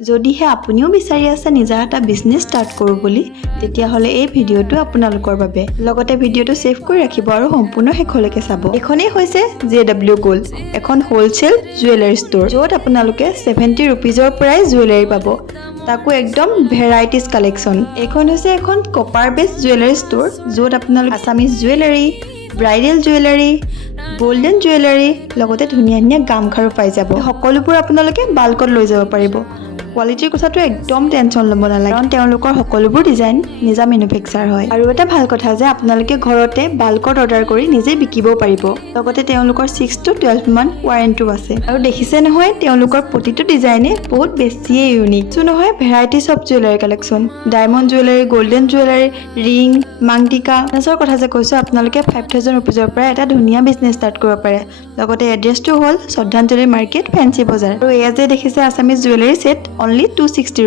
যদিহে আপুনিও বিচাৰি আছে নিজা এটা বিজনেছ ষ্টাৰ্ট কৰোঁ বুলি তেতিয়াহ'লে এই ভিডিঅ'টো আপোনালোকৰ বাবে লগতে ভিডিঅ'টো ছেভ কৰি ৰাখিব আৰু সম্পূৰ্ণ শেষলৈকে চাব এইখনেই হৈছে JW Gold এখন হোলচেল জুৱেলাৰী ষ্ট'ৰ য'ত আপোনালোকে 70 ৰুপিজৰ পৰাই জুৱেলাৰী পাব তাকো একদম ভেৰাইটিজ কালেকশ্যন এইখন হৈছে এখন কপাৰ বেছ জুৱেলাৰী ষ্ট'ৰ য'ত আপোনালোকে Assamese jewellery bridal jewellery golden jewellery লগতে ধুনীয়া ধুনীয়া গামখাৰু পাই যাব সকলোবোৰ আপোনালোকে বাল্কত লৈ যাব পাৰিব কোৱালিটিৰ কথাটো একদম টেনশ্যন ল'ব নালাগে কাৰণ তেওঁলোকৰ সকলোবোৰ ডিজাইন নিজা মেনুফেকচাৰ হয় আৰু এটা ভাল কথা যে আপোনালোকে ঘৰতে বাল্কত অৰ্ডাৰ কৰি নিজে বিকিবও পাৰিব লগতে তেওঁলোকৰ 6 to 12 মান ৱাৰেণ্টিও আছে আৰু দেখিছে নহয় তেওঁলোকৰ প্ৰতিটো ডিজাইনে বহুত বেছিয়ে ইউনিক তো নহয় varieties of jewellery collection diamond jewellery golden jewellery ring মাংটিকা নাচৰ কথা যে কৈছোঁ আপোনালোকে 5000 ৰুপিজৰ পৰা এটা ধুনীয়া বিজনেছ ষ্টাৰ্ট কৰিব পাৰে লগতে এড্ৰেছটো হ'ল শ্ৰদ্ধাঞ্জলি মাৰ্কেট ফেঞ্চি বজাৰ আৰু এয়া যে দেখিছে আছামিজ জুৱেলাৰী ছেট only 260